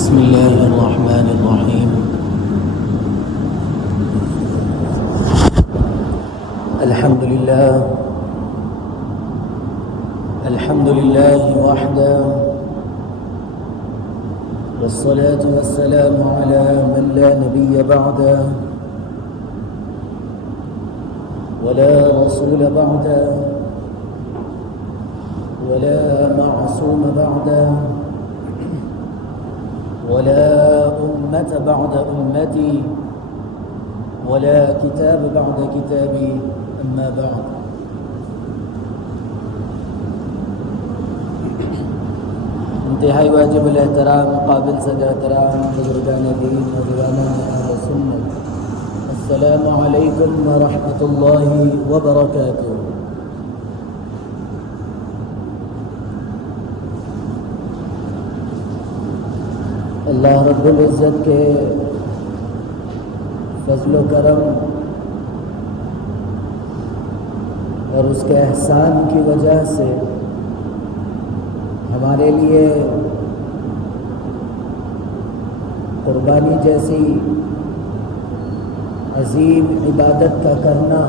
بسم الله الرحمن الرحيم. الحمد لله وحده، والصلاة والسلام على من لا نبي بعده ولا رسول بعده ولا معصوم بعده ولا أمة بعد أمتي ولا كتاب بعد كتابي، أما بعد. انتہائی واجب الاحترام قابل صدر احترام بزرگان دین حضران اہل سنت، السلام علیکم ورحمۃ اللہ وبرکاتہ. اللہ رب العزت کے فضل و کرم اور اس کے احسان کی وجہ سے ہمارے لیے قربانی جیسی عظیم عبادت کا کرنا،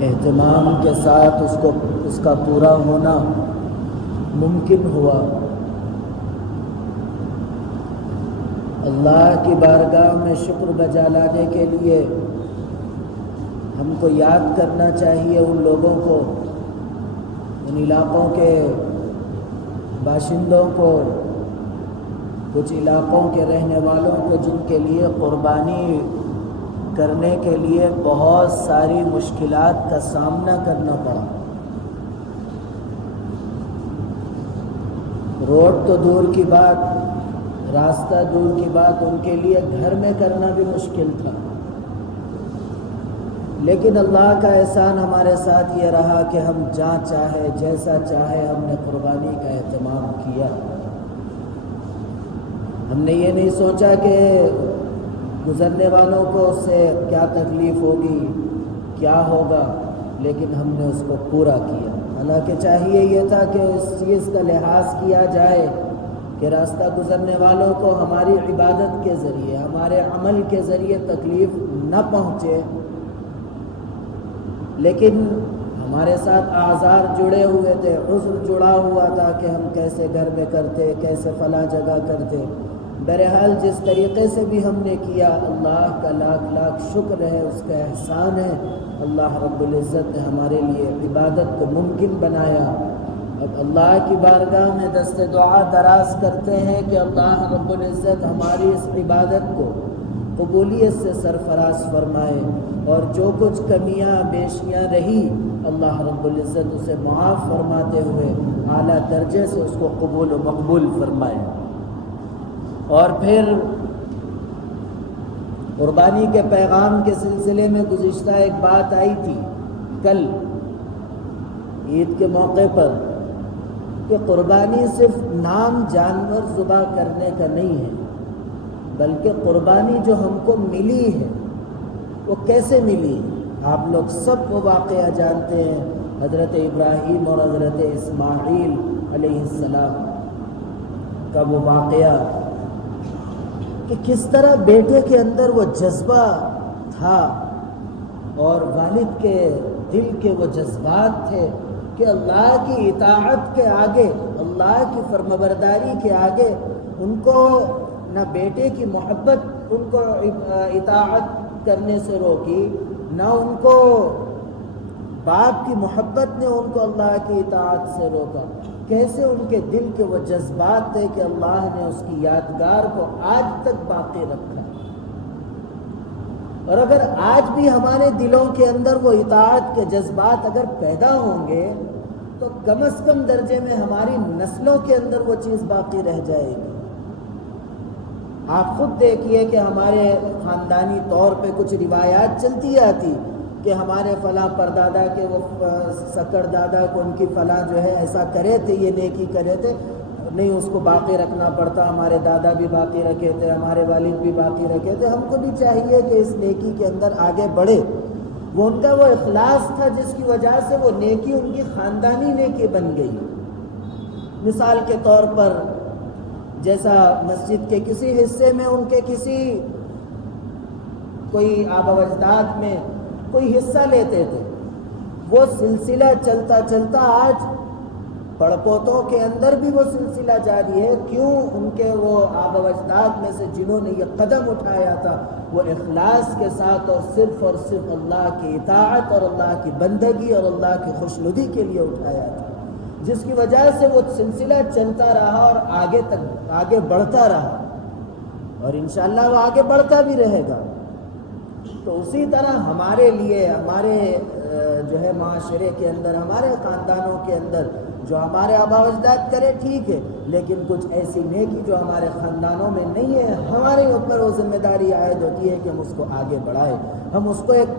اہتمام کے ساتھ اس کا پورا ہونا ممکن ہوا. اللہ کی بارگاہ میں شکر بجا لانے کے لیے ہم کو یاد کرنا چاہیے ان لوگوں کو، ان علاقوں کے باشندوں کو، کچھ علاقوں کے رہنے والوں کو جن کے لیے قربانی کرنے کے لیے بہت ساری مشکلات کا سامنا کرنا پڑا. روڈ تو دور کی بات، راستہ دور کی بات، ان کے لیے گھر میں کرنا بھی مشکل تھا. لیکن اللہ کا احسان ہمارے ساتھ یہ رہا کہ ہم جہاں چاہے جیسا چاہے ہم نے قربانی کا اہتمام کیا. ہم نے یہ نہیں سوچا کہ گزرنے والوں کو اس سے کیا تکلیف ہوگی، کیا ہوگا، لیکن ہم نے اس کو پورا کیا. حالانکہ چاہیے یہ تھا کہ اس چیز کا لحاظ کیا جائے کہ راستہ گزرنے والوں کو ہماری عبادت کے ذریعے، ہمارے عمل کے ذریعے تکلیف نہ پہنچے. لیکن ہمارے ساتھ آزار جڑے ہوئے تھے، عذر جڑا ہوا تھا کہ ہم کیسے گھر میں کرتے، کیسے فلاں جگہ کرتے. بہرحال جس طریقے سے بھی ہم نے کیا، اللہ کا لاکھ لاکھ شکر ہے، اس کا احسان ہے. اللہ رب العزت نے ہمارے لیے عبادت کو ممکن بنایا. اب اللہ کی بارگاہ میں دست دعا دراز کرتے ہیں کہ اللہ رب العزت ہماری اس عبادت کو قبولیت سے سرفراز فرمائے، اور جو کچھ کمیاں بیشیاں رہی اللہ رب العزت اسے معاف فرماتے ہوئے اعلیٰ درجے سے اس کو قبول و مقبول فرمائے. اور پھر قربانی کے پیغام کے سلسلے میں گزشتہ ایک بات آئی تھی کل عید کے موقع پر کہ قربانی صرف نام جانور ذبح کرنے کا نہیں ہے، بلکہ قربانی جو ہم کو ملی ہے وہ کیسے ملی. آپ لوگ سب وہ واقعہ جانتے ہیں، حضرت ابراہیم اور حضرت اسماعیل علیہ السلام کا وہ واقعہ کہ کس طرح بیٹے کے اندر وہ جذبہ تھا اور والد کے دل کے وہ جذبات تھے کہ اللہ کی اطاعت کے آگے، اللہ کی فرمانبرداری کے آگے ان کو نہ بیٹے کی محبت ان کو اطاعت کرنے سے روکی، نہ ان کو باپ کی محبت نے ان کو اللہ کی اطاعت سے روکا. کیسے ان کے دل کے وہ جذبات تھے کہ اللہ نے اس کی یادگار کو آج تک باقی رکھا. اور اگر آج بھی ہمارے دلوں کے اندر وہ اطاعت کے جذبات اگر پیدا ہوں گے تو کم از کم درجے میں ہماری نسلوں کے اندر وہ چیز باقی رہ جائے گی. آپ خود دیکھیے کہ ہمارے خاندانی طور پہ کچھ روایات چلتی آتی کہ ہمارے فلاں پردادا کے وہ سکڑ دادا کو ان کی فلاں جو ہے ایسا کرے تھے، یہ نیکی کرے تھے، نہیں اس کو باقی رکھنا پڑتا. ہمارے دادا بھی باقی رکھے تھے، ہمارے والد بھی باقی رکھے تھے. ہم کو بھی چاہیے کہ اس نیکی کے اندر آگے بڑھے. وہ ان کا وہ اخلاص تھا جس کی وجہ سے وہ نیکی ان کی خاندانی نیکی بن گئی. مثال کے طور پر جیسا مسجد کے کسی حصے میں ان کے کسی کوئی آبا و اجداد میں کوئی حصہ لیتے تھے، وہ سلسلہ چلتا چلتا آج پڑپوتوں کے اندر بھی وہ سلسلہ جاری ہے۔ کیوں؟ ان کے وہ آبا و اجداد میں سے جنہوں نے یہ قدم اٹھایا تھا وہ اخلاص کے ساتھ اور صرف اللہ کی اطاعت اور اللہ کی بندگی اور اللہ کی خوشنودی کے لیے اٹھایا تھا، جس کی وجہ سے وہ سلسلہ چلتا رہا اور آگے بڑھتا رہا، اور انشاءاللہ وہ آگے بڑھتا بھی رہے گا۔ تو اسی طرح ہمارے لیے، ہمارے جو ہے معاشرے کے اندر، ہمارے خاندانوں کے اندر جو ہمارے آبا و اجداد کرے ٹھیک ہے، لیکن کچھ ایسی نیکی جو ہمارے خاندانوں میں نہیں ہے، ہمارے اوپر وہ ذمہ داری عائد ہوتی ہے کہ ہم اس کو آگے بڑھائیں، ہم اس کو ایک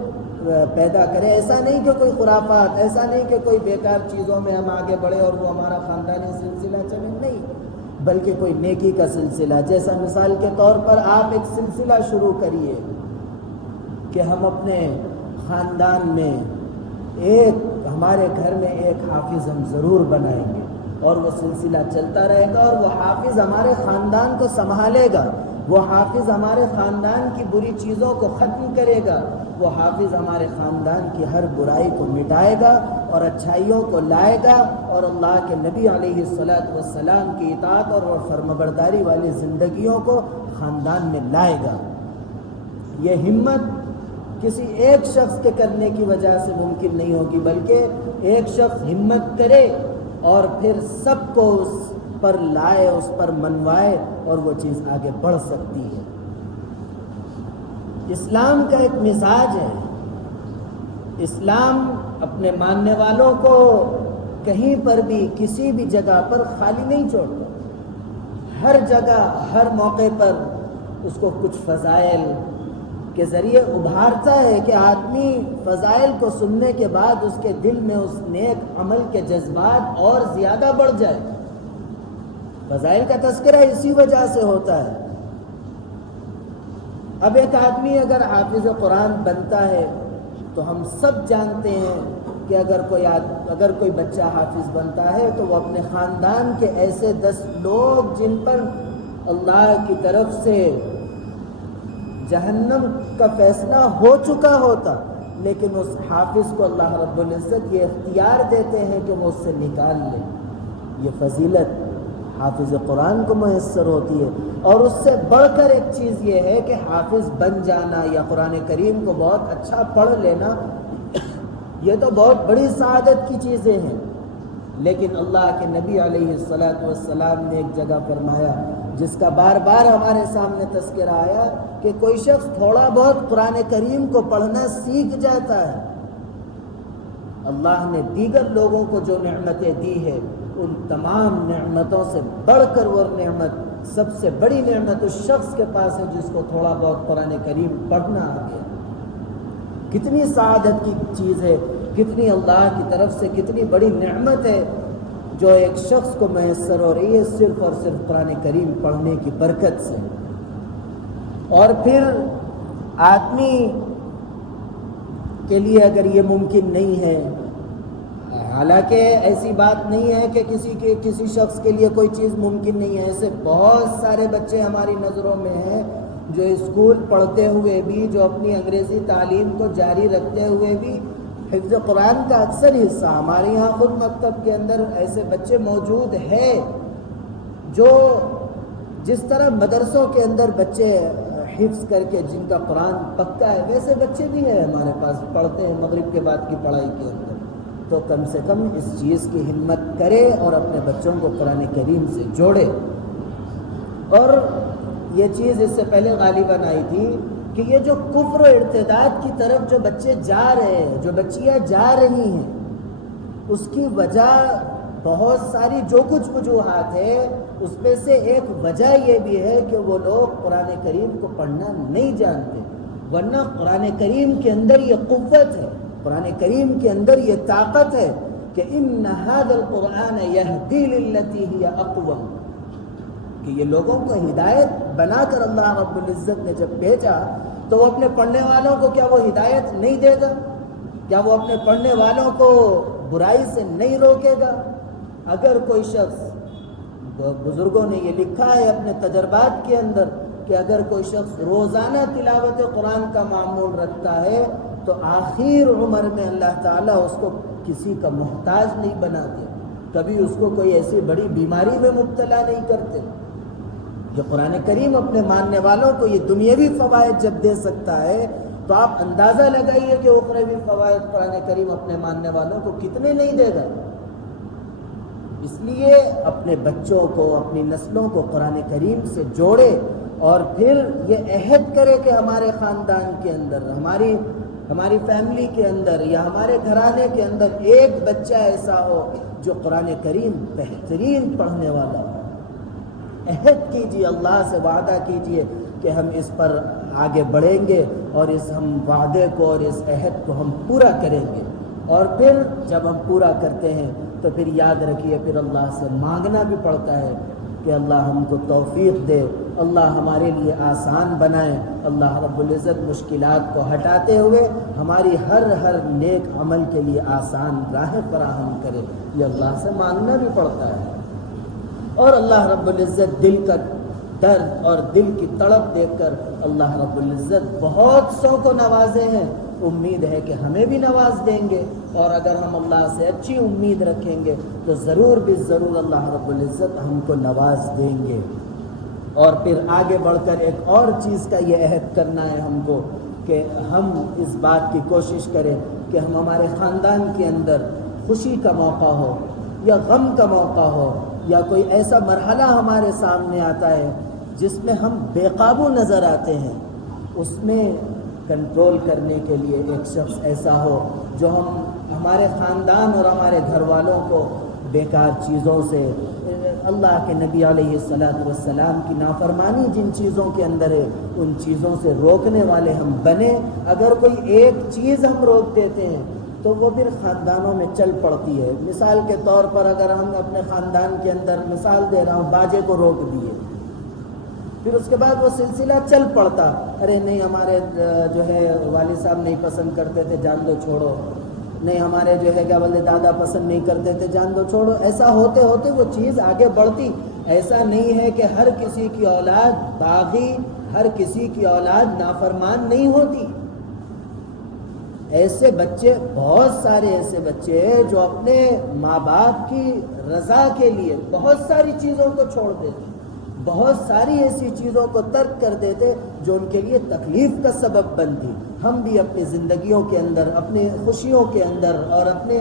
پیدا کریں۔ ایسا نہیں کہ کوئی خرافات، ایسا نہیں کہ کوئی بیکار چیزوں میں ہم آگے بڑھیں اور وہ ہمارا خاندانی سلسلہ چلے، نہیں، بلکہ کوئی نیکی کا سلسلہ۔ جیسا مثال کے طور پر آپ ایک سلسلہ شروع کریے کہ ہم اپنے خاندان میں ہمارے گھر میں ایک حافظ ہم ضرور بنائیں گے، اور وہ سلسلہ چلتا رہے گا، اور وہ حافظ ہمارے خاندان کو سنبھالے گا، وہ حافظ ہمارے خاندان کی بری چیزوں کو ختم کرے گا، وہ حافظ ہمارے خاندان کی ہر برائی کو مٹائے گا اور اچھائیوں کو لائے گا، اور اللہ کے نبی علیہ السلام کی اطاعت اور فرمانبرداری والی زندگیوں کو خاندان میں لائے گا۔ یہ ہمت کسی ایک شخص کے کرنے کی وجہ سے ممکن نہیں ہوگی، بلکہ ایک شخص ہمت کرے اور پھر سب کو اس پر لائے، اس پر منوائے، اور وہ چیز آگے بڑھ سکتی ہے۔ اسلام کا ایک مزاج ہے، اسلام اپنے ماننے والوں کو کہیں پر بھی کسی بھی جگہ پر خالی نہیں چھوڑتا، ہر جگہ ہر موقع پر اس کو کچھ فضائل کے ذریعے ابھارتا ہے کہ آدمی فضائل کو سننے کے بعد اس کے دل میں اس نیک عمل کے جذبات اور زیادہ بڑھ جائے۔ فضائل کا تذکرہ اسی وجہ سے ہوتا ہے۔ اب ایک آدمی اگر حافظ قرآن بنتا ہے تو ہم سب جانتے ہیں کہ اگر کوئی بچہ حافظ بنتا ہے تو وہ اپنے خاندان کے ایسے 10 لوگ جن پر اللہ کی طرف سے جہنم کا فیصلہ ہو چکا ہوتا، لیکن اس حافظ کو اللہ رب العزت یہ اختیار دیتے ہیں کہ وہ اس سے نکال لے۔ یہ فضیلت حافظ قرآن کو میسر ہوتی ہے۔ اور اس سے بڑھ کر ایک چیز یہ ہے کہ حافظ بن جانا یا قرآن کریم کو بہت اچھا پڑھ لینا، یہ تو بہت بڑی سعادت کی چیزیں ہیں، لیکن اللہ کے نبی علیہ السلام نے ایک جگہ فرمایا جس کا بار بار ہمارے سامنے تذکرہ آیا کہ کوئی شخص تھوڑا بہت قرآن کریم کو پڑھنا سیکھ جاتا ہے، اللہ نے دیگر لوگوں کو جو نعمتیں دی ہے ان تمام نعمتوں سے بڑھ کر وہ نعمت، سب سے بڑی نعمت اس شخص کے پاس ہے جس کو تھوڑا بہت قرآن کریم پڑھنا آ گیا۔ کتنی سعادت کی چیز ہے، کتنی اللہ کی طرف سے کتنی بڑی نعمت ہے جو ایک شخص کو میسر ہو رہی ہے صرف اور صرف قرآن کریم پڑھنے کی برکت سے۔ اور پھر آدمی کے لیے اگر یہ ممکن نہیں ہے، حالانکہ ایسی بات نہیں ہے کہ کسی شخص کے لیے کوئی چیز ممکن نہیں ہے، ایسے بہت سارے بچے ہماری نظروں میں ہیں جو اسکول پڑھتے ہوئے بھی، جو اپنی انگریزی تعلیم کو جاری رکھتے ہوئے بھی حفظ قرآن کا اکثر حصہ، ہمارے یہاں خود مکتب کے اندر ایسے بچے موجود ہیں جو جس طرح مدرسوں کے اندر بچے حفظ کر کے جن کا قرآن پکا ہے، ویسے بچے بھی ہیں ہمارے پاس، پڑھتے ہیں مغرب کے بعد کی پڑھائی کے اندر۔ تو کم سے کم اس چیز کی ہمت کرے اور اپنے بچوں کو قرآن کریم سے جوڑے۔ اور یہ چیز اس سے پہلے غالباً آئی تھی کہ یہ جو کفر و ارتداد کی طرف جو بچے جا رہے ہیں، جو بچیاں جا رہی ہیں، اس کی وجہ بہت ساری جو کچھ وجوہات ہے، اس میں سے ایک وجہ یہ بھی ہے کہ وہ لوگ قرآن کریم کو پڑھنا نہیں جانتے، ورنہ قرآن کریم کے اندر یہ قوت ہے، قرآن کریم کے اندر یہ طاقت ہے کہ ان ھذا القرآن یہدی للتی ہی اقوم، کہ یہ لوگوں کو ہدایت بنا کر اللہ رب العزت نے جب بھیجا تو وہ اپنے پڑھنے والوں کو کیا وہ ہدایت نہیں دے گا؟ کیا وہ اپنے پڑھنے والوں کو برائی سے نہیں روکے گا؟ اگر کوئی شخص بزرگوں نے یہ لکھا ہے اپنے تجربات کے اندر کہ اگر کوئی شخص روزانہ تلاوت قرآن کا معمول رکھتا ہے تو آخر عمر میں اللہ تعالیٰ اس کو کسی کا محتاج نہیں بناتے، کبھی اس کو کوئی ایسی بڑی بیماری میں مبتلا نہیں کرتے۔ جو قرآن کریم اپنے ماننے والوں کو یہ دنیاوی فوائد جب دے سکتا ہے تو آپ اندازہ لگائیے کہ اخروی فوائد قرآن کریم اپنے ماننے والوں کو کتنے نہیں دے گا۔ اس لیے اپنے بچوں کو، اپنی نسلوں کو قرآن کریم سے جوڑے اور پھر یہ عہد کرے کہ ہمارے خاندان کے اندر، ہماری فیملی کے اندر یا ہمارے گھرانے کے اندر ایک بچہ ایسا ہو جو قرآن کریم بہترین پڑھنے والا ہو۔ عہد کیجیے، اللہ سے وعدہ کیجیے کہ ہم اس پر آگے بڑھیں گے اور اس ہم وعدے کو اور اس عہد کو ہم پورا کریں گے۔ اور پھر جب ہم پورا کرتے ہیں تو پھر یاد رکھیے پھر اللہ سے مانگنا بھی پڑتا ہے کہ اللہ ہم کو توفیق دے، اللہ ہمارے لیے آسان بنائے، اللہ رب العزت مشکلات کو ہٹاتے ہوئے ہماری ہر نیک عمل کے لیے آسان راہ فراہم کرے۔ یہ اللہ سے مانگنا بھی پڑتا ہے۔ اور اللہ رب العزت دل کا درد اور دل کی تڑپ دیکھ کر اللہ رب العزت بہت سو کو نوازے ہیں، امید ہے کہ ہمیں بھی نواز دیں گے، اور اگر ہم اللہ سے اچھی امید رکھیں گے تو ضرور بھی ضرور اللہ رب العزت ہم کو نواز دیں گے۔ اور پھر آگے بڑھ کر ایک اور چیز کا یہ عہد کرنا ہے ہم کو کہ ہم اس بات کی کوشش کریں کہ ہم ہمارے خاندان کے اندر خوشی کا موقع ہو یا غم کا موقع ہو یا کوئی ایسا مرحلہ ہمارے سامنے آتا ہے جس میں ہم بے قابو نظر آتے ہیں، اس میں کنٹرول کرنے کے لیے ایک شخص ایسا ہو جو ہمارے خاندان اور ہمارے گھر والوں کو بیکار چیزوں سے، اللہ کے نبی علیہ السلام کی نافرمانی جن چیزوں کے اندر ہے ان چیزوں سے روکنے والے ہم بنیں۔ اگر کوئی ایک چیز ہم روک دیتے ہیں تو وہ پھر خاندانوں میں چل پڑتی ہے۔ مثال کے طور پر اگر ہم اپنے خاندان کے اندر، مثال دے رہا ہوں، باجے کو روک دیے، پھر اس کے بعد وہ سلسلہ چل پڑتا، ارے نہیں ہمارے جو ہے والد صاحب نہیں پسند کرتے تھے، جان دو چھوڑو، نہیں ہمارے جو ہے کیا بولتے دادا پسند نہیں کرتے تھے، جان دو چھوڑو۔ ایسا ہوتے ہوتے وہ چیز آگے بڑھتی۔ ایسا نہیں ہے کہ ہر کسی کی اولاد باغی، ہر کسی کی اولاد نافرمان نہیں ہوتی۔ ایسے بچے، بہت سارے ایسے بچے جو اپنے ماں باپ کی رضا کے لیے بہت ساری چیزوں کو چھوڑ دیتے، بہت ساری ایسی چیزوں کو ترک کر دیتے جو ان کے لیے تکلیف کا سبب بنتی۔ ہم بھی اپنی زندگیوں کے اندر، اپنے خوشیوں کے اندر اور اپنے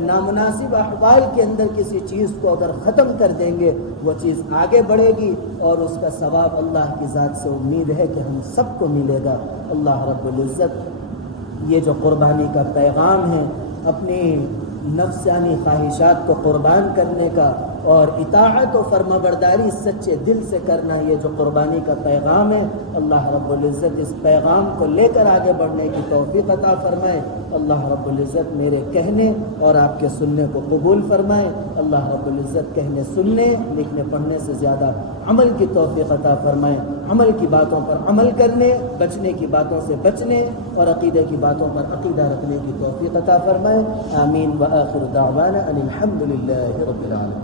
نامناسب احوال کے اندر کسی چیز کو اگر ختم کر دیں گے وہ چیز آگے بڑھے گی اور اس کا ثواب اللہ کی ذات سے امید ہے کہ ہم سب کو ملے گا۔ اللہ رب العزت یہ جو قربانی کا پیغام ہے، اپنی نفسانی خواہشات کو قربان کرنے کا اور اطاعت و فرمانبرداری سچے دل سے کرنا، یہ جو قربانی کا پیغام ہے، اللہ رب العزت اس پیغام کو لے کر آگے بڑھنے کی توفیق عطا فرمائے۔ اللہ رب العزت میرے کہنے اور آپ کے سننے کو قبول فرمائے۔ اللہ رب العزت کہنے، سننے، لکھنے پڑھنے سے زیادہ عمل کی توفیق عطا فرمائے۔ عمل کی باتوں پر عمل کرنے، بچنے کی باتوں سے بچنے اور عقیدے کی باتوں پر عقیدہ رکھنے کی توفیق عطا فرمائے۔ آمین۔ وآخر دعوانا ان الحمد للہ رب العالمین۔